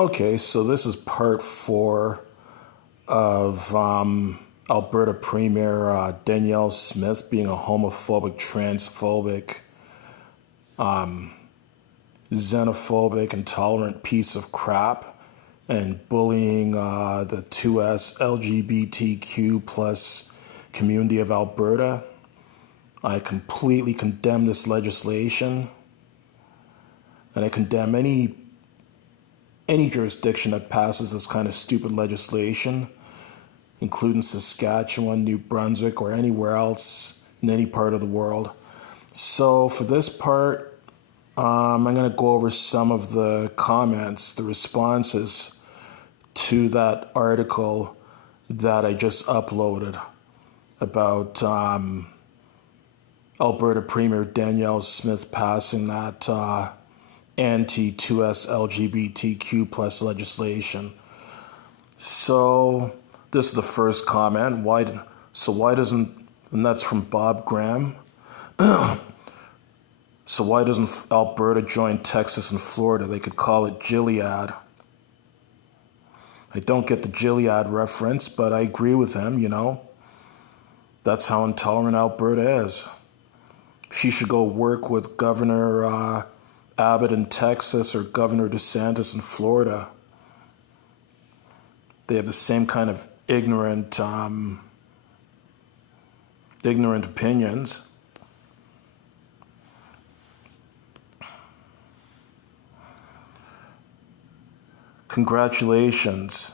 Okay, so this is part 4 of Alberta Premier Danielle Smith being a homophobic, transphobic, xenophobic, intolerant piece of crap and bullying the 2slgbtq plus community of Alberta. I completely condemn this legislation, and I condemn any jurisdiction that passes this kind of stupid legislation, including Saskatchewan, New Brunswick, or anywhere else in any part of the world. So for this part, I'm going to go over some of the comments, the responses to that article that I just uploaded about Alberta Premier Danielle Smith passing that anti-2S LGBTQ plus legislation. So this is the first comment. Why doesn't, and that's from Bob Graham. So why doesn't Alberta join Texas and Florida? They could call it Gilead. I don't get the Gilead reference, but I agree with him, That's how intolerant Alberta is. She should go work with Governor Abbott in Texas or Governor DeSantis in Florida. They have the same kind of ignorant opinions. Congratulations,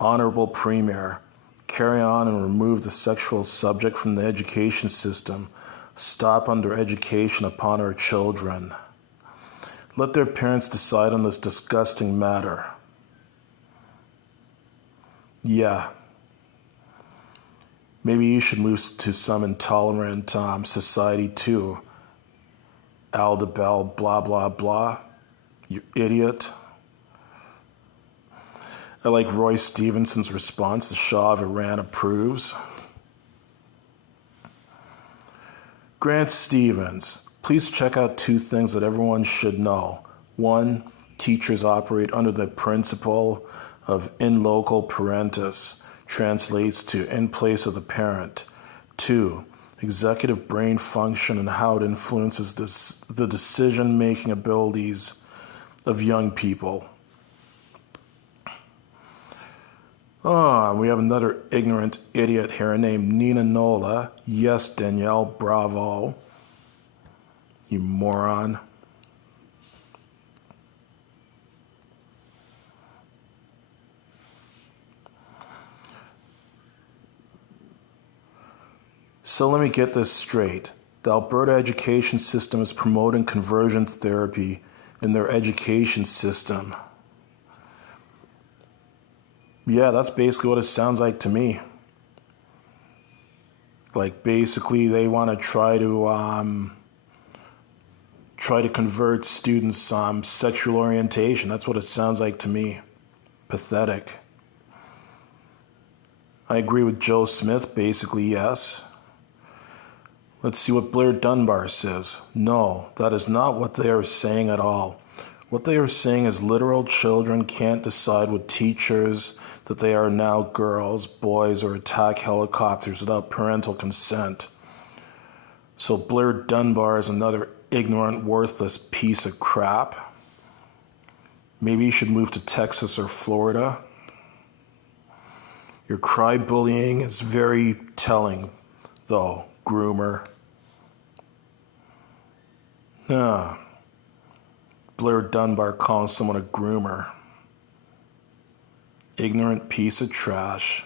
Honorable Premier. Carry on and remove the sexual subject from the education system. Stop under-education upon our children. Let their parents decide on this disgusting matter. Yeah. Maybe you should move to some intolerant society too. Aldebel, blah, blah, blah. You idiot. I like Roy Stevenson's response. The Shah of Iran approves. Grant Stevens, please check out 2 things that everyone should know. 1, teachers operate under the principle of in loco parentis, translates to in place of the parent. 2, executive brain function and how it influences the decision-making abilities of young people. We have another ignorant idiot here named Nina Nola. Yes, Danielle, bravo. You moron. So let me get this straight. The Alberta education system is promoting conversion therapy in their education system. Yeah, that's basically what it sounds like to me. Like basically they want to try to convert students' sexual orientation. That's what it sounds like to me. Pathetic. I agree with Joe Smith, basically yes. Let's see what Blair Dunbar says. No, that is not what they are saying at all. What they are saying is literal children can't decide with teachers that they are now girls, boys, or attack helicopters without parental consent. So Blair Dunbar is another ignorant, worthless piece of crap. Maybe you should move to Texas or Florida. Your cry bullying is very telling, though, groomer. Blair Dunbar calling someone a groomer. Ignorant piece of trash.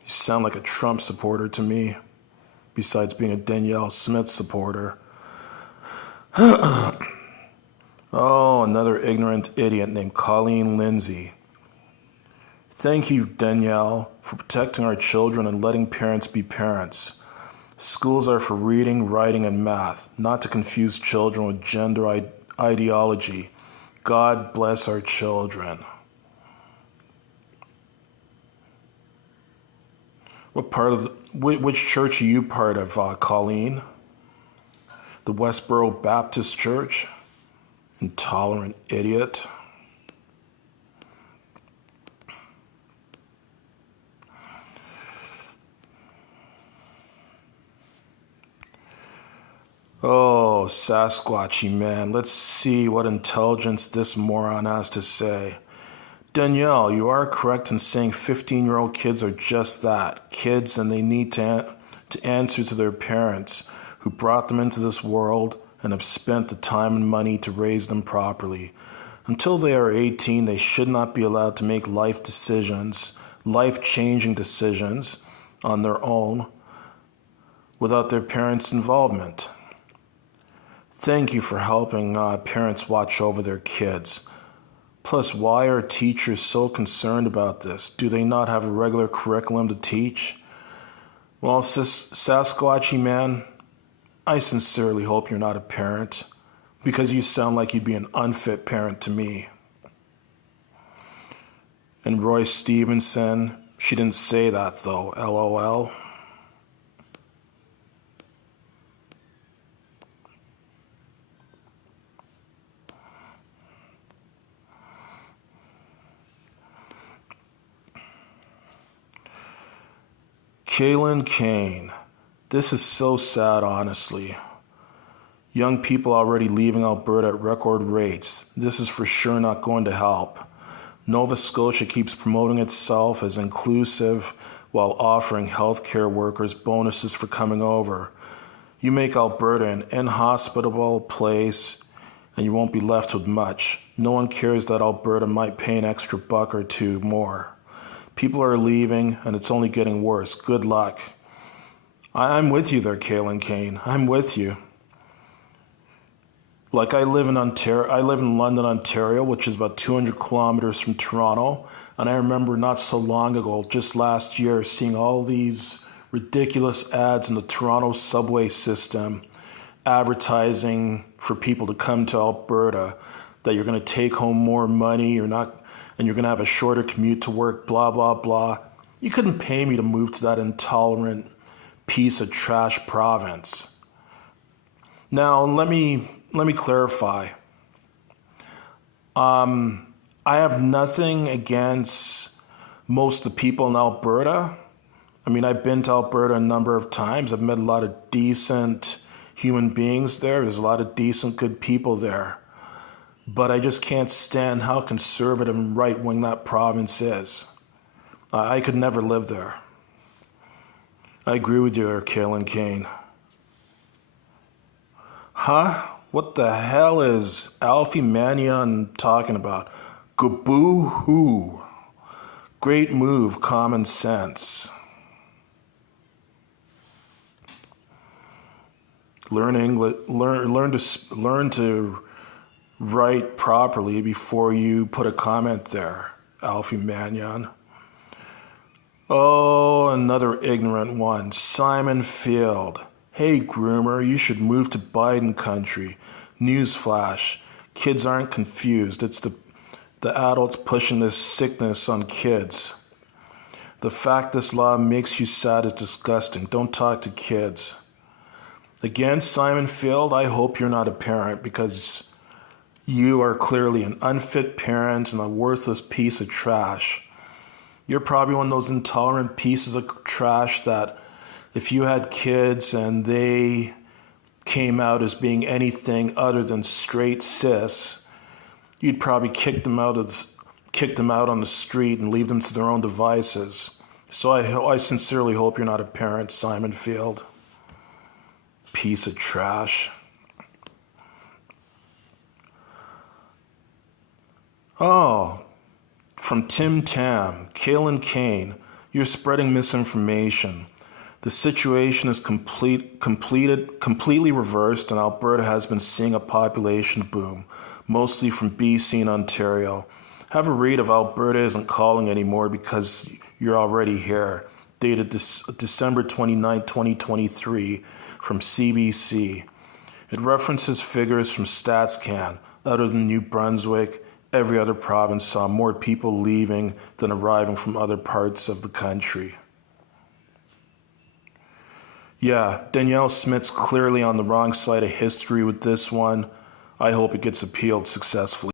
You sound like a Trump supporter to me, besides being a Danielle Smith supporter. Oh, another ignorant idiot named Colleen Lindsay. Thank you, Danielle, for protecting our children and letting parents be parents. Schools are for reading, writing, and math, not to confuse children with gender ideology. God bless our children. Which church are you part of, Colleen? The Westboro Baptist Church? Intolerant idiot. Sasquatchy man, let's see what intelligence this moron has to say. Danielle, you are correct in saying 15-year-old kids are just that, kids, and they need to answer to their parents who brought them into this world and have spent the time and money to raise them properly. Until they are 18, they should not be allowed to make life decisions, life-changing decisions on their own without their parents' involvement. Thank you for helping parents watch over their kids. Plus, why are teachers so concerned about this? Do they not have a regular curriculum to teach? Well, Sasquatchy man, I sincerely hope you're not a parent, because you sound like you'd be an unfit parent to me. And Roy Stevenson, she didn't say that though, LOL. Kaylin Kane. This is so sad, honestly. Young people already leaving Alberta at record rates. This is for sure not going to help. Nova Scotia keeps promoting itself as inclusive while offering healthcare workers bonuses for coming over. You make Alberta an inhospitable place and you won't be left with much. No one cares that Alberta might pay an extra buck or two more. People are leaving, and it's only getting worse. Good luck. I'm with you there, Kaylin Kane. I'm with you. Like, I live in London, Ontario, which is about 200 kilometers from Toronto, and I remember not so long ago, just last year, seeing all these ridiculous ads in the Toronto subway system advertising for people to come to Alberta, that you're going to take home more money, and you're going to have a shorter commute to work, blah, blah, blah. You couldn't pay me to move to that intolerant piece of trash province. Now, let me clarify. I have nothing against most of the people in Alberta. I mean, I've been to Alberta a number of times. I've met a lot of decent human beings there. There's a lot of decent, good people there. But I just can't stand how conservative and right-wing that province is. I could never live there. I agree with you there, Kaylin Kane. Huh? What the hell is Alfie Mannion talking about? Gaboo-hoo. Great move, common sense. Learn to write properly before you put a comment there, Alfie Mannion. Oh, another ignorant one. Simon Field. Hey, groomer, you should move to Biden country. Newsflash. Kids aren't confused. It's the adults pushing this sickness on kids. The fact this law makes you sad is disgusting. Don't talk to kids. Again, Simon Field, I hope you're not a parent, because you are clearly an unfit parent and a worthless piece of trash. You're probably one of those intolerant pieces of trash that if you had kids and they came out as being anything other than straight cis, you'd probably kick them out on the street and leave them to their own devices. So I sincerely hope you're not a parent, Simon Field. Piece of trash. Oh, from Tim Tam, Kaylin Kane, you're spreading misinformation. The situation is completely reversed, and Alberta has been seeing a population boom, mostly from BC and Ontario. Have a read of Alberta isn't calling anymore because you're already here. Dated December 29, 2023, from CBC. It references figures from StatsCan. Other than New Brunswick, every other province saw more people leaving than arriving from other parts of the country. Yeah, Danielle Smith's clearly on the wrong side of history with this one. I hope it gets appealed successfully.